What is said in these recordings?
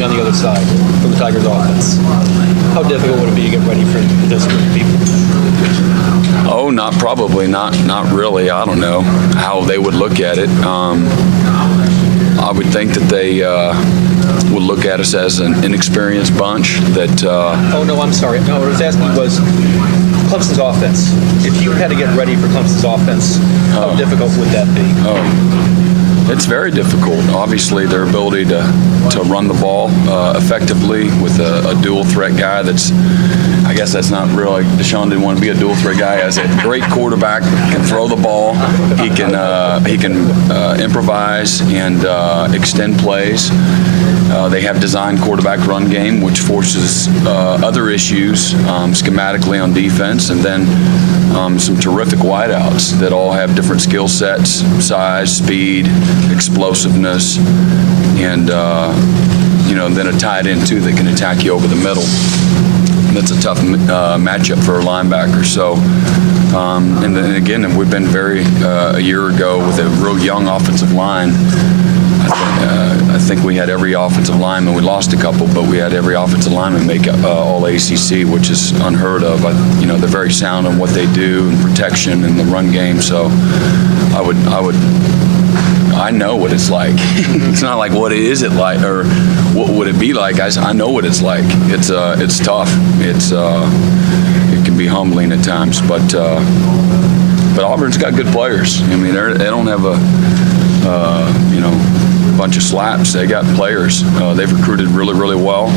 being on the other side for the Tigers offense, how difficult would it be to get ready for this group of people? Oh, not really. I don't know how they would look at it. I would think that they would look at us as an inexperienced bunch that... Oh, no, I'm sorry. No, what I was asking was Clemson's offense. If you had to get ready for Clemson's offense, how difficult would that be? It's very difficult. Obviously, their ability to run the ball effectively with a dual threat guy that's, I guess that's not really, Deshaun didn't want to be a dual threat guy. As a great quarterback, can throw the ball, he can improvise and extend plays. They have designed quarterback run game, which forces other issues schematically on defense, and then some terrific wideouts that all have different skill sets, size, speed, explosiveness, and then a tight end too that can attack you over the middle. That's a tough matchup for a linebacker. So, and then again, we've been a year ago with a real young offensive line. I think we had every offensive lineman. We lost a couple, but we had every offensive lineman make all ACC, which is unheard of. They're very sound on what they do and protection and the run game. So, I know what it's like. It's not like what is it like or what would it be like. I know what it's like. It's tough. It can be humbling at times, but Auburn's got good players. I mean, they don't have a bunch of slaps. They got players. They've recruited really, really well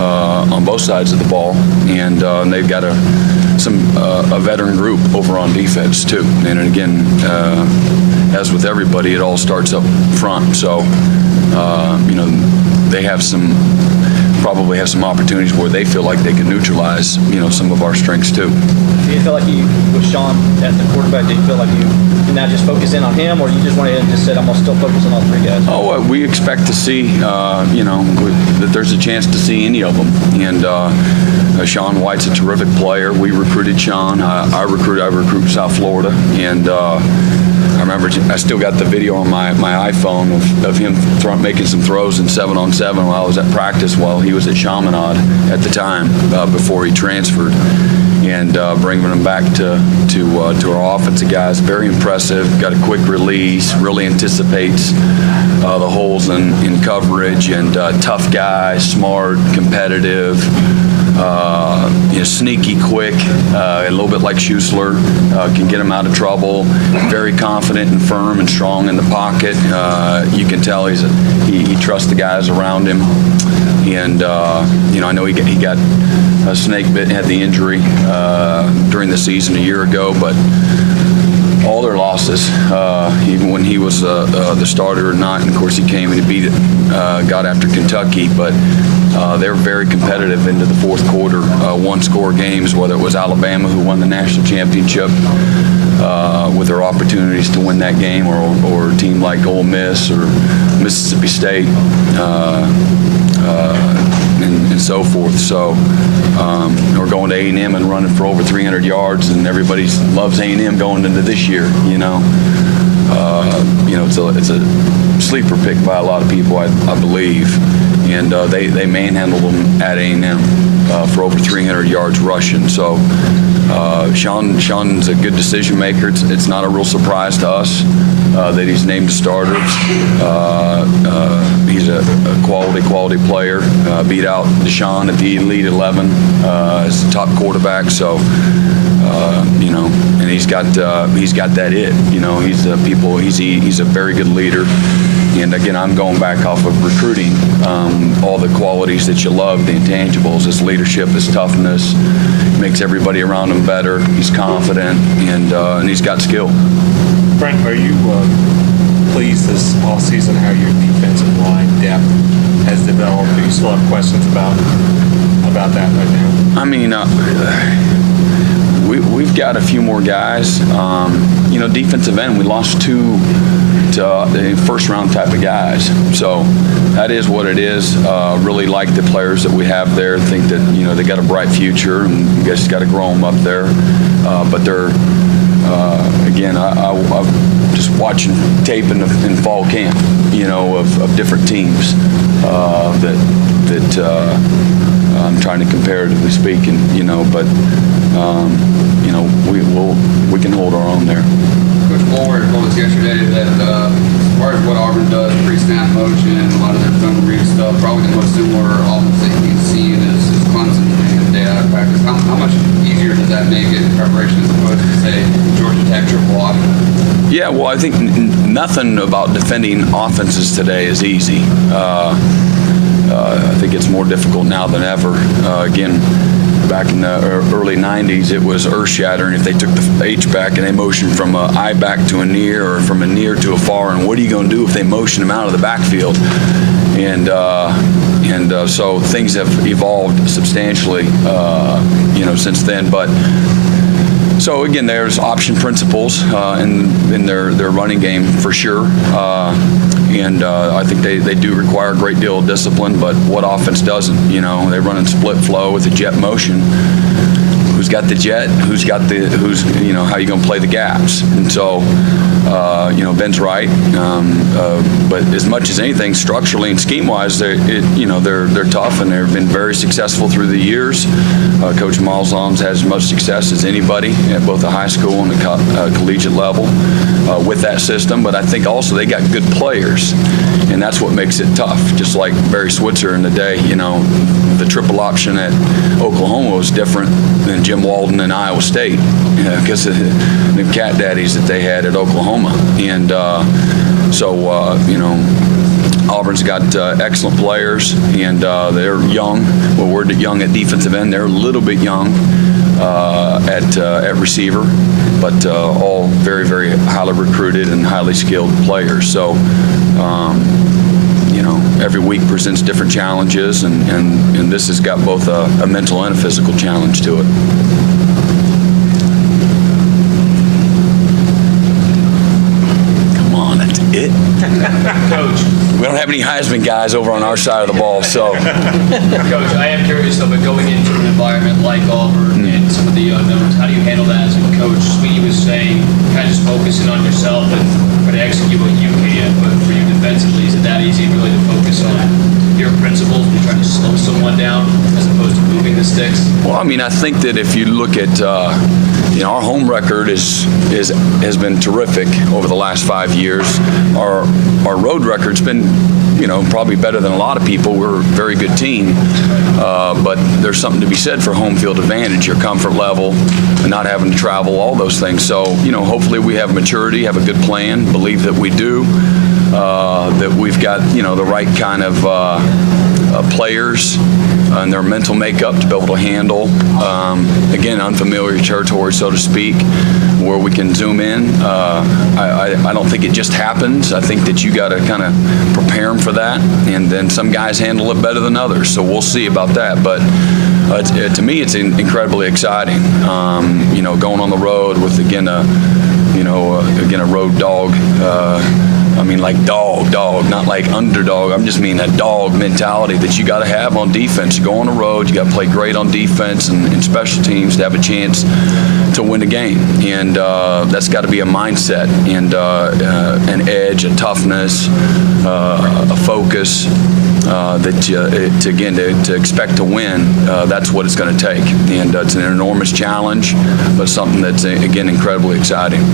on both sides of the ball, and they've got a veteran group over on defense too. And again, as with everybody, it all starts up front. So they probably have some opportunities where they feel like they can neutralize some of our strengths too. Do you feel like with Sean at the quarterback, do you feel like you can now just focus in on him, or you just went ahead and just said, I'm going to still focus on all three guys? We expect to see, that there's a chance to see any of them. And Sean White's a terrific player. We recruited Sean. I recruit South Florida. And I remember I still got the video on my iPhone of him making some throws in 7-on-7 while I was at practice while he was at Chaminade at the time before he transferred. And bringing them back to our offensive guys, very impressive. Got a quick release, really anticipates the holes in coverage, and tough guy, smart, competitive, sneaky, quick, a little bit like Schuessler, can get him out of trouble. Very confident and firm and strong in the pocket. You can tell he trusts the guys around him, and I know he got a snake bit, had the injury during the season a year ago, but all their losses, even when he was the starter or not, and of course he came and he got after Kentucky, but they're very competitive into the fourth quarter, one-score games, whether it was Alabama, who won the national championship, with their opportunities to win that game, or a team like Ole Miss or Mississippi State, and so forth. So we're going to A&M and running for over 300 yards, and everybody loves A&M going into this year. It's a sleeper pick by a lot of people, I believe, and they manhandled them at A&M for over 300 yards rushing. So Sean's a good decision maker. It's not a real surprise to us that he's named a starter. He's a quality player. Beat out Deshaun at the Elite 11 as the top quarterback. So, and he's got that it. He's a very good leader. And again, I'm going back off of recruiting, all the qualities that you love, the intangibles, his leadership, his toughness, makes everybody around him better. He's confident, and he's got skill. Brent, are you pleased this offseason how your defensive line depth has developed? Do you still have questions about that right now? I mean, we've got a few more guys. Defensive end, we lost two to first-round type of guys. So that is what it is. Really like the players that we have there. Think that, they got a bright future, and you guys got to grow them up there. But they're, again, I'm just watching tape in fall camp, of different teams that that I'm trying to comparatively speak, and but we can hold our own there. Coach Moore told us yesterday that as far as what Auburn does, pre-snap motion, a lot of their film read stuff, probably the most similar offense that he's seen is Clemson doing the day out of practice. How much easier does that make it in preparation as opposed to, say, Georgia Tech triple option? Yeah, well, I think nothing about defending offenses today is easy. I think it's more difficult now than ever. Again, back in the early 90s, it was earth-shattering if they took the H-back and they motioned from an I-back to a near or from a near to a far, and what are you going to do if they motion them out of the backfield? And so things have evolved substantially, since then. But so again, there's option principles in their running game for sure. I think they do require a great deal of discipline, but what offense doesn't? They run in split flow with a jet motion. Who's got the jet? Who's how you going to play the gaps? And so, Ben's right. But as much as anything, structurally and scheme-wise, they're tough, and they've been very successful through the years. Coach Malzahn's had as much success as anybody at both the high school and the collegiate level with that system. But I think also they got good players, and that's what makes it tough. Just like Barry Switzer in the day, the triple option at Oklahoma was different than Jim Walden in Iowa State because of the cat daddies that they had at Oklahoma. And Auburn's got excellent players, and they're young. Well, we're young at defensive end. They're a little bit young at receiver, but all very, very highly recruited and highly skilled players. So, every week presents different challenges, and this has got both a mental and a physical challenge to it. Come on, that's it. Coach. We don't have any Heisman guys over on our side of the ball, so. Coach, I am curious though, but going into an environment like Auburn and some of the unknowns, how do you handle that as a coach? Sweeney was saying, kind of just focusing on yourself and try to execute what you can, but for you defensively, is it that easy really to focus on your principles when you're trying to slow someone down as opposed to moving the sticks? Well, I think that if you look at, our home record has been terrific over the last 5 years. Our road record's been, probably better than a lot of people. We're a very good team, but there's something to be said for home field advantage, your comfort level, and not having to travel, all those things. So, hopefully we have maturity, have a good plan, believe that we do, that we've got, the right kind of players and their mental makeup to be able to handle, again, unfamiliar territory, so to speak, where we can zoom in. I don't think it just happens. I think that you got to kind of prepare them for that, and then some guys handle it better than others. So we'll see about that. But to me, it's incredibly exciting. Going on the road with again a road dog. Like dog, not like underdog. I'm just mean that dog mentality that you got to have on defense. You go on the road, you got to play great on defense and special teams to have a chance to win a game. And that's got to be a mindset and an edge, a toughness, a focus to expect to win. That's what it's going to take. And it's an enormous challenge, but something that's, again, incredibly exciting.